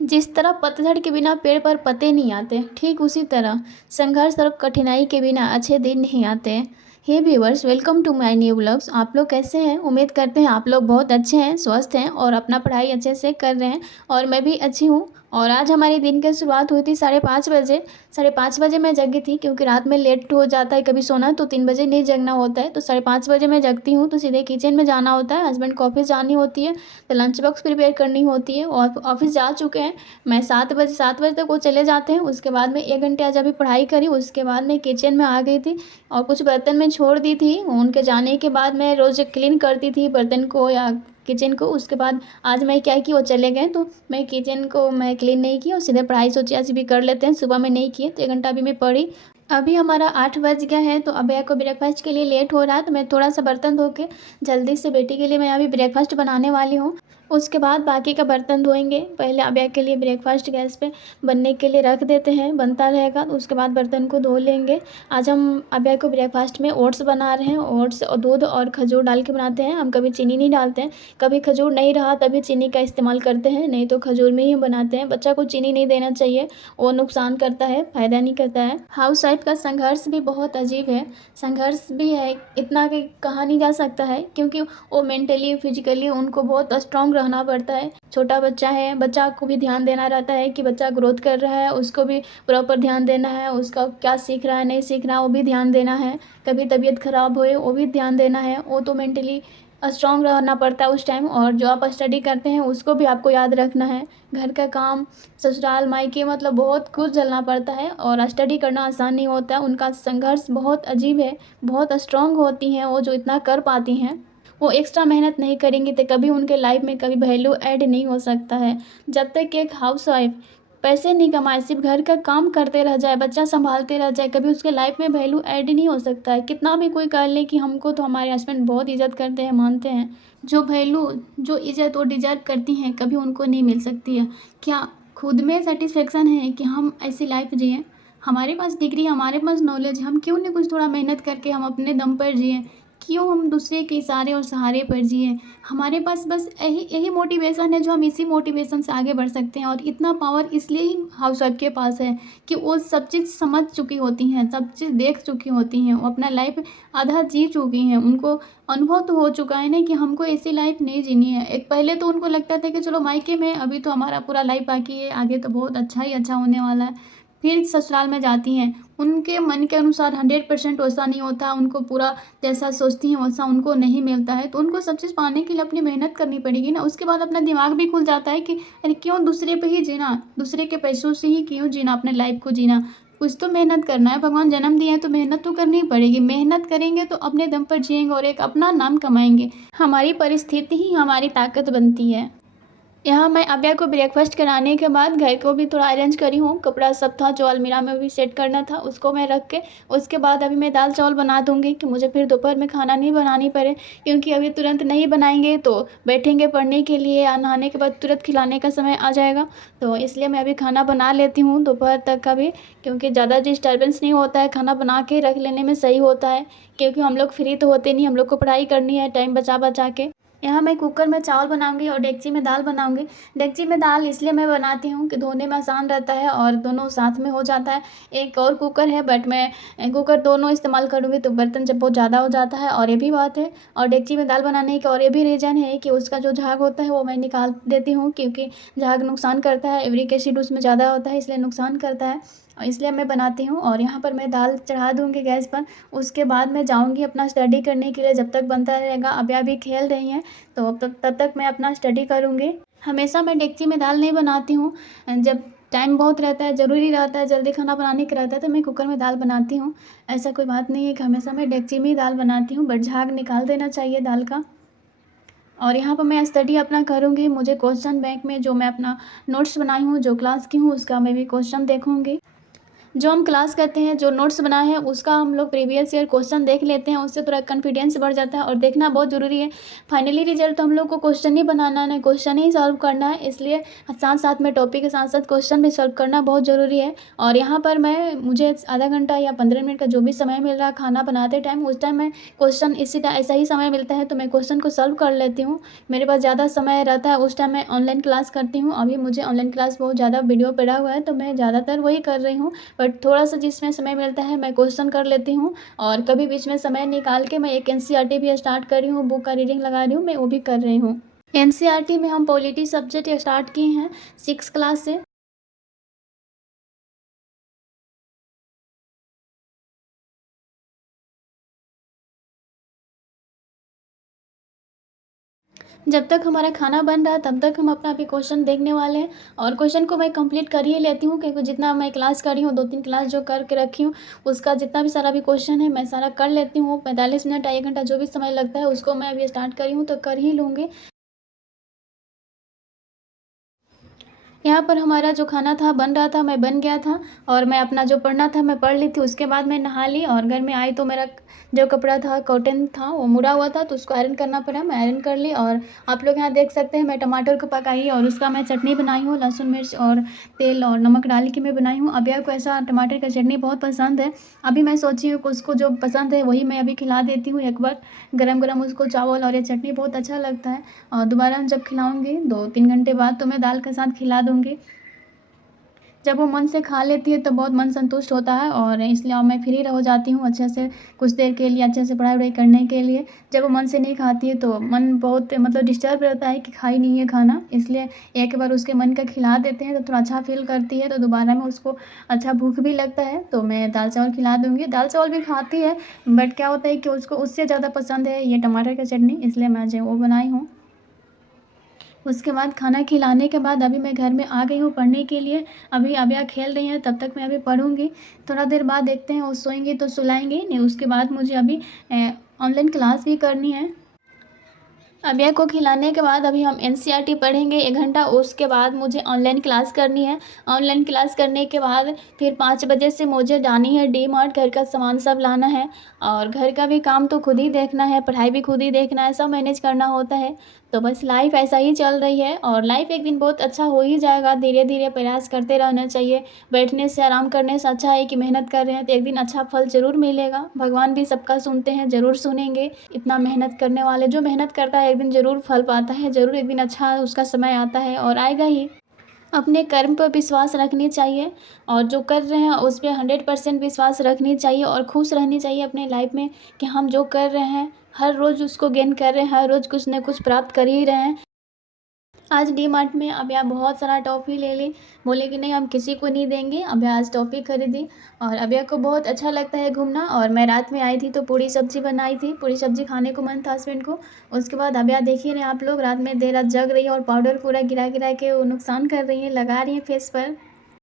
जिस तरह पतझड़ के बिना पेड़ पर पत्ते नहीं आते, ठीक उसी तरह संघर्ष और कठिनाई के बिना अच्छे दिन नहीं आते। Hey viewers, welcome to my new vlogs. आप लोग कैसे हैं? उम्मीद करते हैं आप लोग बहुत अच्छे हैं, स्वस्थ हैं और अपना पढ़ाई अच्छे से कर रहे हैं। और मैं भी अच्छी हूँ। और आज हमारी दिन की शुरुआत हुई थी 5:30 बजे। 5:30 बजे मैं जगी थी, क्योंकि रात में लेट हो जाता है कभी सोना, तो 3 बजे नहीं जगना होता है। तो 5:30 बजे मैं जगती हूँ, तो सीधे किचन में जाना होता है। हस्बैंड को ऑफिस जानी होती है, तो लंच बॉक्स प्रिपेयर करनी होती है। और ऑफिस जा चुके हैं। मैं 7 बजे तक वो चले जाते हैं। उसके बाद में 1 घंटे आज अभी पढ़ाई करी। उसके बाद मैं किचन में आ गई थी और कुछ बर्तन मैं छोड़ दी थी। उनके जाने के बाद मैं रोज़ क्लीन करती थी बर्तन को या किचन को। उसके बाद आज मैं क्या की, वो चले गए तो मैं किचन को मैं क्लीन नहीं की और सीधे पढ़ाई सोची आज भी कर लेते हैं। सुबह में नहीं किए तो 1 घंटा अभी मैं पढ़ी। अभी हमारा 8 बज गया है, तो अभैया को ब्रेकफास्ट के लिए लेट हो रहा है, तो मैं थोड़ा सा बर्तन धो के जल्दी से बेटी के लिए मैं अभी ब्रेकफास्ट बनाने वाली हूँ। उसके बाद बाकी का बर्तन धोएंगे। पहले अभैया के लिए ब्रेकफास्ट गैस पे बनने के लिए रख देते हैं, बनता रहेगा तो उसके बाद बर्तन को धो लेंगे। आज हम अभैया को ब्रेकफास्ट में ओट्स बना रहे हैं। ओट्स और दूध और खजूर डाल के बनाते हैं। हम कभी चीनी नहीं डालते हैं। कभी खजूर नहीं रहा तभी चीनी का इस्तेमाल करते हैं, नहीं तो खजूर में ही बनाते हैं। बच्चा को चीनी नहीं देना चाहिए, वो नुकसान करता है, फ़ायदा नहीं करता है। हाउस वाइफ का संघर्ष भी बहुत अजीब है। संघर्ष भी है, इतना कि कहा नहीं जा सकता है, क्योंकि वो मेंटली फिजिकली उनको बहुत स्ट्रांग रहना पड़ता है। छोटा बच्चा है, बच्चा को भी ध्यान देना रहता है कि बच्चा ग्रोथ कर रहा है, उसको भी प्रॉपर ध्यान देना है। उसका क्या सीख रहा है नहीं सीख रहा है वो भी ध्यान देना है। कभी तबीयत ख़राब होए वो भी ध्यान देना है। वो तो मेंटली स्ट्रांग रहना पड़ता है उस टाइम। और जो आप स्टडी करते हैं उसको भी आपको याद रखना है। घर का काम, ससुराल मायके, मतलब बहुत कुछ झेलना पड़ता है और स्टडी करना आसान नहीं होता है। उनका संघर्ष बहुत अजीब है। बहुत स्ट्रांग होती हैं वो, जो इतना कर पाती हैं। वो एक्स्ट्रा मेहनत नहीं करेंगी तो कभी उनके लाइफ में कभी वैल्यू ऐड नहीं हो सकता है। जब तक कि एक हाउस वाइफ पैसे नहीं कमाए, सिर्फ घर का काम करते रह जाए, बच्चा संभालते रह जाए, कभी उसके लाइफ में वैल्यू ऐड नहीं हो सकता है। कितना भी कोई कर ले कि हमको तो हमारे हस्बैंड बहुत इज्जत करते हैं, मानते हैं, जो वैल्यू जो इज्जत वो डिजर्व करती हैं कभी उनको नहीं मिल सकती है। क्या खुद में सेटिस्फेक्शन है कि हम ऐसी लाइफ जिएं? हमारे पास डिग्री, हमारे पास नॉलेज, हम क्यों नहीं कुछ थोड़ा मेहनत करके हम अपने दम पर जिएं? क्यों हम दूसरे के इशारे और सहारे पर जिएं? हमारे पास बस यही यही मोटिवेशन है, जो हम इसी मोटिवेशन से आगे बढ़ सकते हैं। और इतना पावर इसलिए ही हाउस वाइफ के पास है कि वो सब चीज़ समझ चुकी होती हैं, सब चीज़ देख चुकी होती हैं, वो अपना लाइफ आधा जी चुकी हैं। उनको अनुभव तो हो चुका है ना कि हमको ऐसी लाइफ नहीं जीनी है। एक पहले तो उनको लगता था कि चलो मायके में अभी तो हमारा पूरा लाइफ बाकी है, आगे तो बहुत अच्छा ही अच्छा होने वाला है। फिर ससुराल में जाती हैं, उनके मन के अनुसार 100% वैसा नहीं होता। उनको पूरा जैसा सोचती हैं वैसा उनको नहीं मिलता है, तो उनको सब चीज़ पाने के लिए अपनी मेहनत करनी पड़ेगी ना। उसके बाद अपना दिमाग भी खुल जाता है कि अरे क्यों दूसरे पे ही जीना, दूसरे के पैसों से ही क्यों जीना, अपने लाइफ को जीना। कुछ तो मेहनत करना है, भगवान जन्म दिए हैं तो मेहनत तो करनी ही पड़ेगी। मेहनत करेंगे तो अपने दम पर जिएंगे और एक अपना नाम कमाएंगे। हमारी परिस्थिति ही हमारी ताकत बनती है। यहाँ मैं अभ्या को ब्रेकफास्ट कराने के बाद घर को भी थोड़ा अरेंज करी हूँ। कपड़ा सब था जो अलमीरा में भी सेट करना था, उसको मैं रख के उसके बाद अभी मैं दाल चावल बना दूँगी कि मुझे फिर दोपहर में खाना नहीं बनानी पड़े। क्योंकि अभी तुरंत नहीं बनाएंगे तो बैठेंगे पढ़ने के लिए या नहाने के बाद तुरंत खिलाने का समय आ जाएगा। तो इसलिए मैं अभी खाना बना लेती हूँ दोपहर तक का भी, क्योंकि ज़्यादा डिस्टर्बेंस नहीं होता है। खाना बना के रख लेने में सही होता है, क्योंकि हम लोग फ्री तो होते नहीं, हम लोग को पढ़ाई करनी है टाइम बचा बचा के। यहाँ मैं कुकर में चावल बनाऊंगी और डेगची में दाल बनाऊंगी। डेगची में दाल इसलिए मैं बनाती हूँ कि धोने में आसान रहता है और दोनों साथ में हो जाता है। एक और कुकर है, बट मैं कुकर दोनों इस्तेमाल करूँगी तो बर्तन जब बहुत ज़्यादा हो जाता है, और ये भी बात है। और डेगची में दाल बनाने का और ये भी रीज़न है कि उसका जो झाग होता है वो मैं निकाल देती हूँ, क्योंकि झाग नुकसान करता है, यूरिक एसिड उसमें ज़्यादा होता है, इसलिए नुकसान करता है, और इसलिए मैं बनाती हूँ। और यहाँ पर मैं दाल चढ़ा दूँगी गैस पर। उसके बाद मैं जाऊँगी अपना स्टडी करने के लिए। जब तक बनता रहेगा, अभ्या भी खेल रही हैं, तो तब तक मैं अपना स्टडी करूँगी। हमेशा मैं डेगची में दाल नहीं बनाती हूँ। जब टाइम बहुत रहता है, ज़रूरी रहता है, जल्दी खाना बनाने का रहता है, तो मैं कुकर में दाल बनाती हूँ। ऐसा कोई बात नहीं है कि हमेशा मैं डेगची में ही दाल बनाती हूँ, बट झाग निकाल देना चाहिए दाल का। और यहाँ पर मैं स्टडी अपना करूँगी। मुझे क्वेश्चन बैंक में जो मैं अपना नोट्स बनाई हूँ, जो क्लास की हूँ, उसका मैं भी क्वेश्चन देखूँगी। जो हम क्लास करते हैं, जो नोट्स बनाए हैं, उसका हम लोग प्रीवियस ईयर क्वेश्चन देख लेते हैं, उससे थोड़ा कॉन्फिडेंस बढ़ जाता है और देखना बहुत ज़रूरी है। फाइनली रिजल्ट तो हम लोग को क्वेश्चन ही बनाना है, क्वेश्चन ही सॉल्व करना है, इसलिए साथ साथ में टॉपिक के साथ साथ क्वेश्चन भी सॉल्व करना बहुत ज़रूरी है। और यहाँ पर मुझे आधा घंटा या 15 मिनट का जो भी समय मिल रहा है खाना बनाते टाइम, उस टाइम मैं क्वेश्चन ऐसा ही समय मिलता है तो मैं क्वेश्चन को सॉल्व कर लेती हूँ। मेरे पास ज़्यादा समय रहता है उस टाइम मैं ऑनलाइन क्लास करती हूँ। अभी मुझे ऑनलाइन क्लास बहुत ज़्यादा वीडियो पड़ा हुआ है तो मैं ज़्यादातर वही कर रही हूँ, बट थोड़ा सा जिसमें समय मिलता है मैं क्वेश्चन कर लेती हूँ। और कभी बीच में समय निकाल के मैं एक एनसीईआरटी भी स्टार्ट कर रही हूँ, बुक का रीडिंग लगा रही हूँ, मैं वो भी कर रही हूँ। एनसीईआरटी में हम पॉलिटी सब्जेक्ट स्टार्ट किए हैं 6 क्लास से। जब तक हमारा खाना बन रहा है तब तक हम अपना अभी क्वेश्चन देखने वाले हैं और क्वेश्चन को मैं कंप्लीट कर ही लेती हूँ, क्योंकि जितना मैं क्लास करी हूँ 2-3 क्लास जो करके रखी हूँ उसका जितना भी सारा भी क्वेश्चन है मैं सारा कर लेती हूँ। 45 मिनट या 1 घंटा जो भी समय लगता है उसको मैं अभी स्टार्ट करी हूँ तो कर ही लूँगी। यहाँ पर हमारा जो खाना था बन रहा था, मैं बन गया था और मैं अपना जो पढ़ना था मैं पढ़ ली थी। उसके बाद मैं नहा ली और घर में आई तो मेरा जो कपड़ा था कॉटन था वो मुड़ा हुआ था तो उसको आयरन करना पड़ा, मैं आयरन कर ली। और आप लोग यहाँ देख सकते हैं मैं टमाटर को पकाई और उसका मैं चटनी बनाई हूँ, लहसुन मिर्च और तेल और नमक डाल के मैं बनाई हूँ। अभी आपको ऐसा टमाटर का चटनी बहुत पसंद है, अभी मैं सोची हूँ कि उसको जो पसंद है वही मैं अभी खिला देती हूँ एक बार गरम गरम उसको चावल, और ये चटनी बहुत अच्छा लगता है। और दोबारा जब खिलाऊंगी 2-3 घंटे बाद तो मैं दाल के साथ खिला दूँगी। जब वो मन से खा लेती है तो बहुत मन संतुष्ट होता है और इसलिए अब मैं फ्री हो जाती हूँ अच्छे से कुछ देर के लिए अच्छे से पढ़ाई वढ़ाई करने के लिए। जब वो मन से नहीं खाती है तो मन बहुत मतलब डिस्टर्ब रहता है कि खाई नहीं है खाना, इसलिए एक बार उसके मन का खिला देते हैं तो थोड़ा अच्छा फील करती है तो दोबारा में उसको अच्छा भूख भी लगता है तो मैं दाल चावल खिला दूँगी। दाल चावल भी खाती है, बट क्या होता है कि उसको उससे ज़्यादा पसंद है ये टमाटर का चटनी, इसलिए मैं जो वो बनाई हूँ। उसके बाद खाना खिलाने के बाद अभी मैं घर में आ गई हूँ पढ़ने के लिए। अभी अभ्या खेल रही हैं तब तक मैं अभी पढ़ूँगी। थोड़ा देर बाद देखते हैं वो सोएंगी तो सुलाएंगे, नहीं उसके बाद मुझे अभी ऑनलाइन क्लास भी करनी है। अभ्या को खिलाने के बाद अभी हम एनसीईआरटी पढ़ेंगे 1 घंटा, उसके बाद मुझे ऑनलाइन क्लास करनी है। ऑनलाइन क्लास करने के बाद फिर 5 बजे से मुझे जानी है डी मार्ट, घर का सामान सब लाना है और घर का भी काम तो खुद ही देखना है, पढ़ाई भी खुद ही देखना है, सब मैनेज करना होता है। तो बस लाइफ ऐसा ही चल रही है और लाइफ एक दिन बहुत अच्छा हो ही जाएगा, धीरे धीरे प्रयास करते रहना चाहिए। बैठने से आराम करने से अच्छा है कि मेहनत कर रहे हैं तो एक दिन अच्छा फल ज़रूर मिलेगा। भगवान भी सबका सुनते हैं, ज़रूर सुनेंगे। इतना मेहनत करने वाले जो मेहनत करता है एक दिन ज़रूर फल पाता है, ज़रूर एक दिन अच्छा उसका समय आता है और आएगा ही। अपने कर्म पर विश्वास रखनी चाहिए और जो कर रहे हैं उस पे 100% विश्वास रखनी चाहिए और खुश रहनी चाहिए अपने लाइफ में कि हम जो कर रहे हैं हर रोज़ उसको गेन कर रहे हैं, हर रोज़ कुछ ना कुछ प्राप्त कर ही रहे हैं। आज डी मार्ट में अभ्या बहुत सारा टॉफ़ी ले ली, बोले कि नहीं हम किसी को नहीं देंगे। अभ्या आज टॉफ़ी खरीदी और अभ्या को बहुत अच्छा लगता है घूमना। और मैं रात में आई थी तो पूड़ी सब्जी बनाई थी, पूड़ी सब्जी खाने को मन था हस्बैंड को। उसके बाद अभ्या देख ही रहे आप लोग, रात में देर रात जग रही है और पाउडर पूरा गिरा गिरा के वो नुकसान कर रही है, लगा रही है फेस पर।